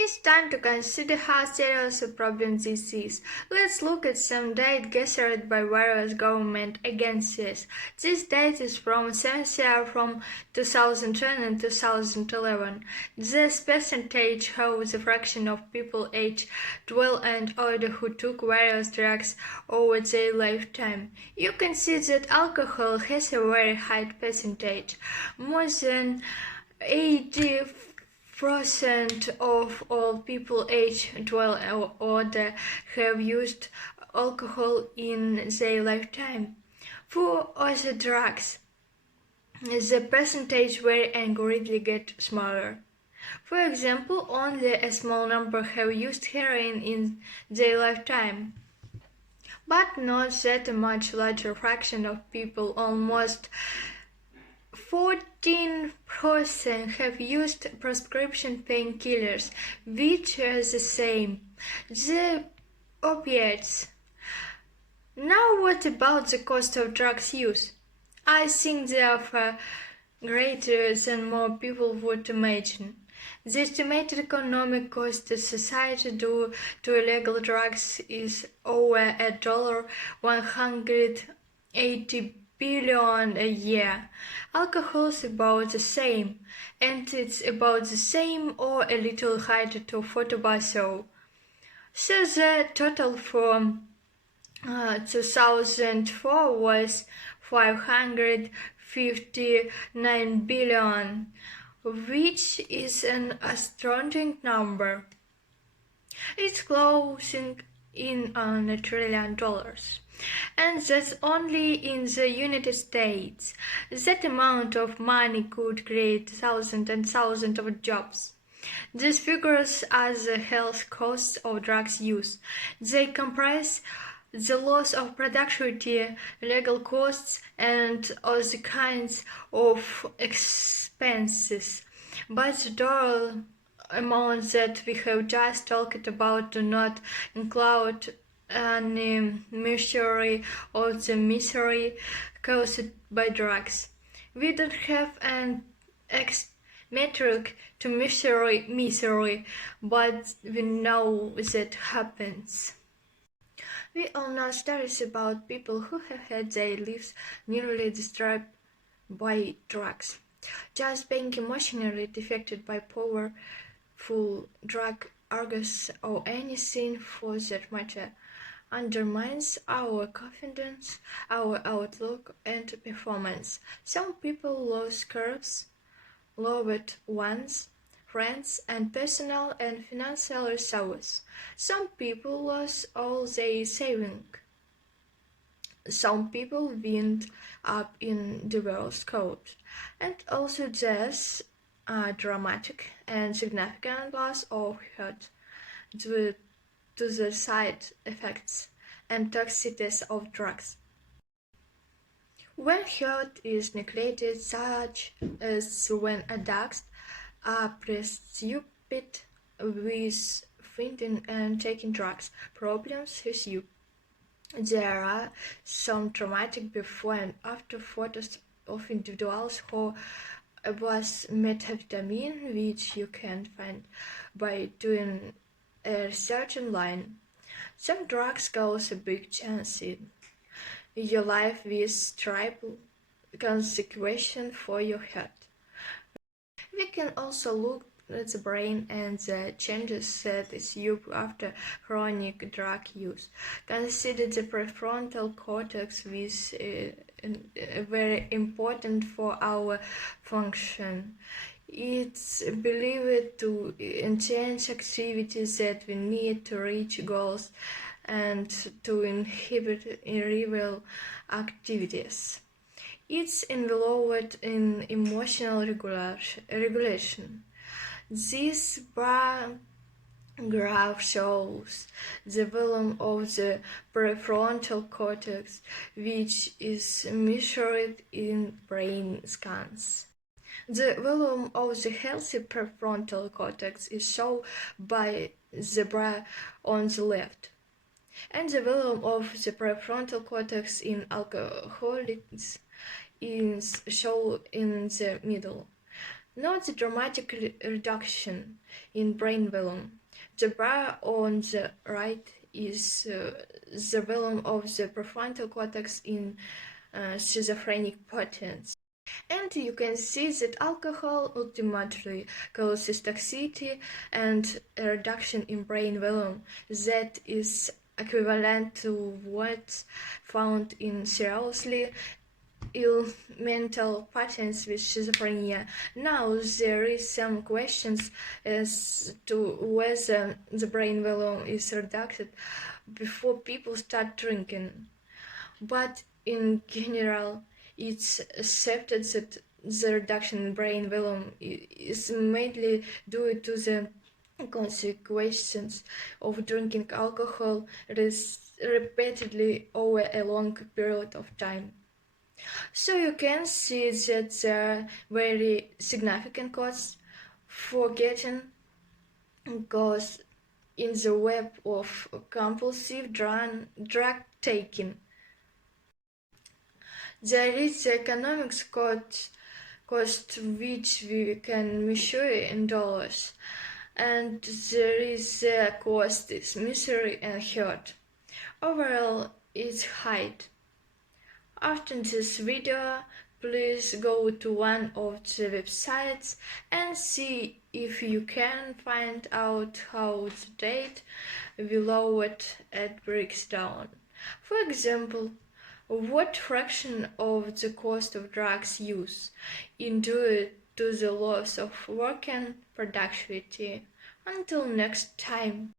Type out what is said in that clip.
It's time to consider how serious a problem this is. Let's look at some data gathered by various government agencies. This data is from census from 2010 and 2011. This percentage shows the fraction of people aged 12 and older who took various drugs over their lifetime. You can see that alcohol has a very high percentage, more than 80% of all people aged 12 or older have used alcohol in their lifetime. For other drugs, the percentage very greatly get smaller. For example, only a small number have used heroin in their lifetime. But not that a much larger fraction of people, almost 14% have used prescription painkillers, which are the same, the opiates. Now what about the cost of drugs use? I think they are far greater than more people would imagine. The estimated economic cost to society due to illegal drugs is over $180 billion a year. Alcohol is about the same, and it's about the same or a little higher to $40. So the total for 2004 was $559 billion, which is an astonishing number. It's closing in on $1 trillion. And that's only in the United States. That amount of money could create thousands and thousands of jobs. These figures are the health costs of drugs use. They comprise the loss of productivity, legal costs, and other kinds of expenses. But the total amount that we have just talked about do not include any measure of the misery caused by drugs. We don't have an metric to measure misery, but we know that happens. We all know stories about people who have had their lives nearly destroyed by drugs. Just being emotionally affected by powerful drug argues or anything for that matter undermines our confidence, our outlook, and performance. Some people lose careers, loved ones, friends, and personal and financial resources. Some people lose all their savings. Some people wind up in divorce court, and also there's a dramatic and significant loss of health due to the side effects and toxicities of drugs. When health is neglected, such as when adults are prescribed with finding and taking drugs, problems ensue. There are some dramatic before and after photos of individuals who abuse methamphetamine, which you can find by doing research online. Some drugs cause a big chance in your life with triple consequences for your health. We can also look at the brain and the changes that ensue after chronic drug use. Consider the prefrontal cortex, which is very important for our function. It's believed to enhance activities that we need to reach goals and to inhibit irreversible activities. It's involved in emotional regulation. This bar graph shows the volume of the prefrontal cortex, which is measured in brain scans. The volume of the healthy prefrontal cortex is shown by the bar on the left, and the volume of the prefrontal cortex in alcoholics is shown in the middle. Note the dramatic reduction in brain volume. The bar on the right is the volume of the prefrontal cortex in schizophrenic patients. And you can see that alcohol ultimately causes toxicity and a reduction in brain volume that is equivalent to what's found in seriously ill mental patients with schizophrenia. Now there is some questions as to whether the brain volume is reduced before people start drinking. But in general, it's accepted that the reduction in brain volume is mainly due to the consequences of drinking alcohol repeatedly over a long period of time. So you can see that there are very significant costs for getting caught in the web of compulsive drug taking. There is the economics cost which we can measure in dollars, and there is the cost is misery and hurt. Overall, it's high. After this video, please go to one of the websites and see if you can find out how the date below it breaks down. For example, what fraction of the cost of drugs use is due to the loss of working productivity. Until next time.